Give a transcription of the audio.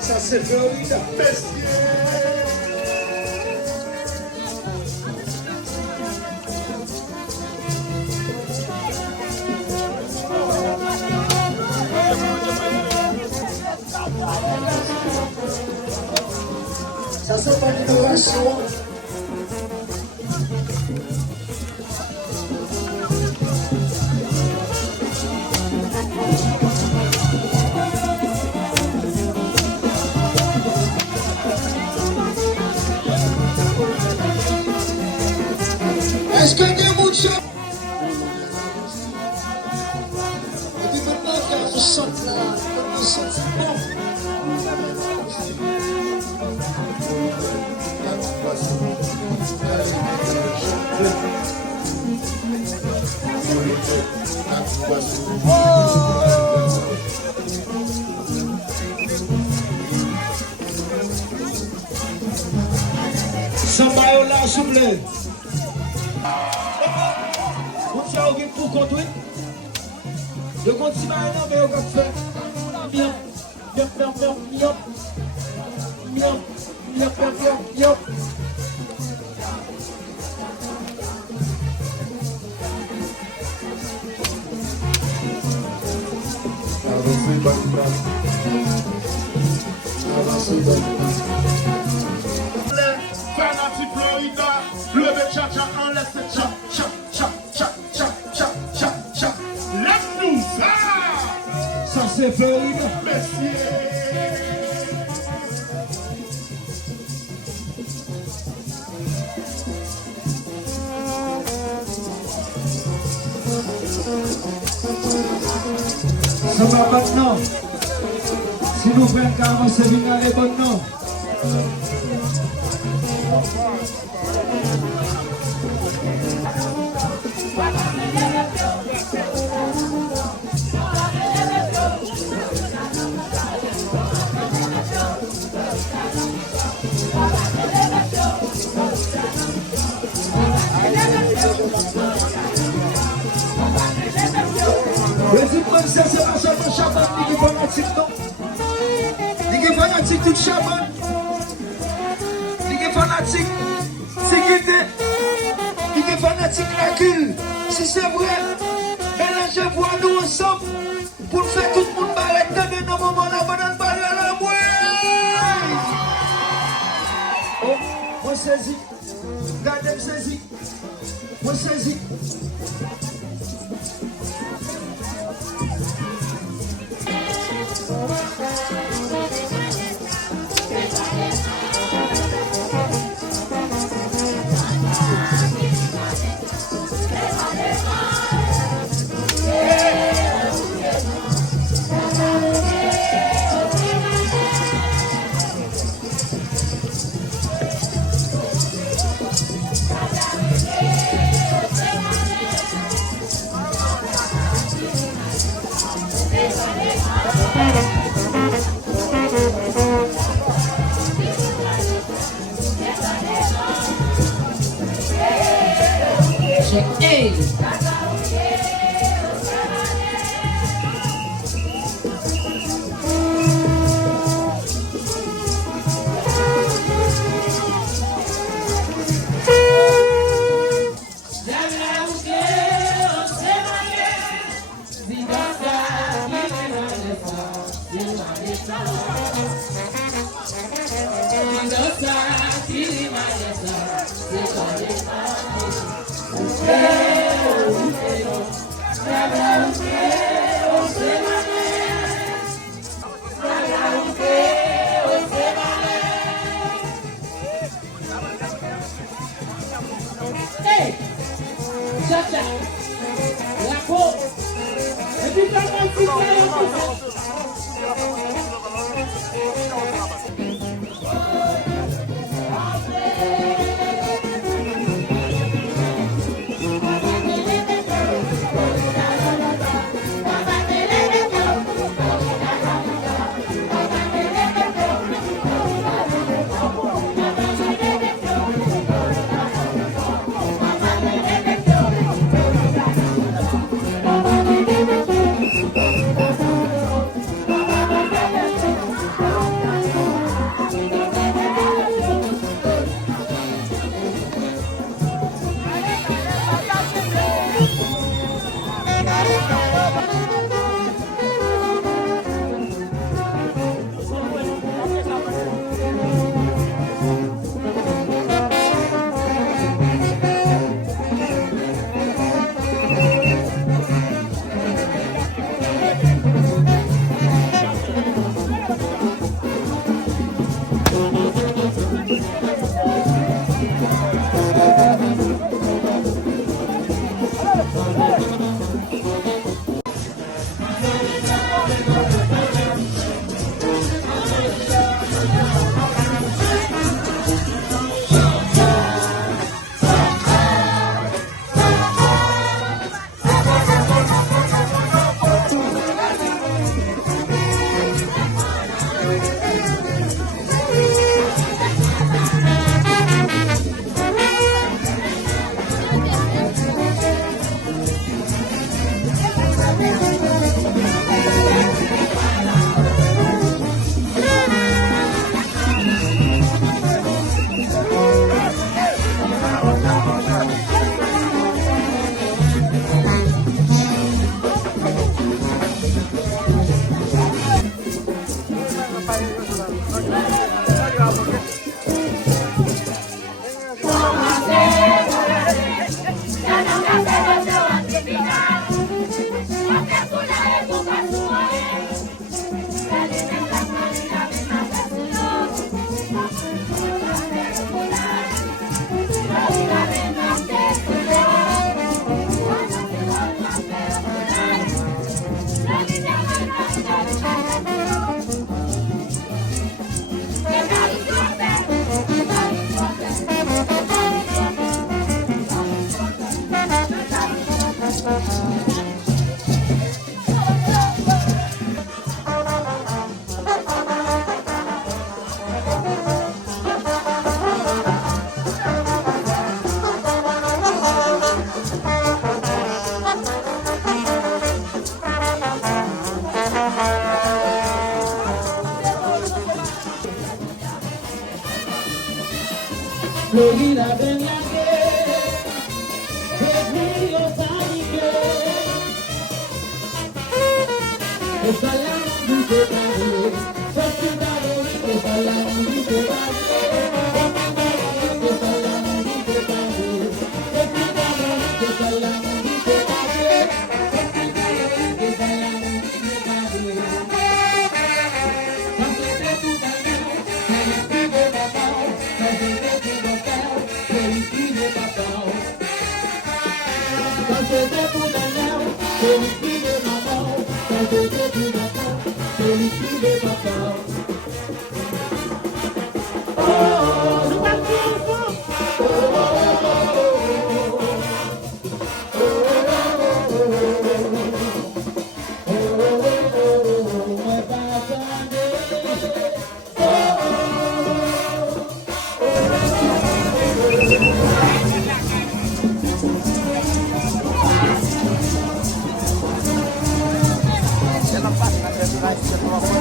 Ça c'est Florida, messieurs. Ça c'est pas une innovation. Est-ce que des mots de chant? Et puis maintenant, quand on chante là, quand on chante, c'est bon. Samba là, s'il vous plaît. Vous avez pour conduire. Le compte si mal, mais on va faire. Fanatique Florida, levez cha-cha en laisse cha cha cha cha cha cha cha cha. Lève-nous ça. Ça c'est Florida, messieurs. Ça va maintenant. Si nous prenons carrément ce vinaigre est bon non. C'est pas seulement Chaban qui est fanatique, non? Il est fanatique tout Chaban. Il est fanatique sécurité. Il est fanatique la gueule. Si c'est vrai, mélangez-vous nous ensemble pour faire tout le monde barrer de nos moments là, pendant barrer à la mouille. Oh, on saisit. Regardez, saisit. On saisit. Hey! Hey! Chacha! La peau! Et puis, pas mal, Florida ven la que es mío sabique. Ojalá no te pague, sostendado ojalá no te pague. Ojalá no te pague, sostendado ojalá no te pague. Ojalá no te pague. Se la passa,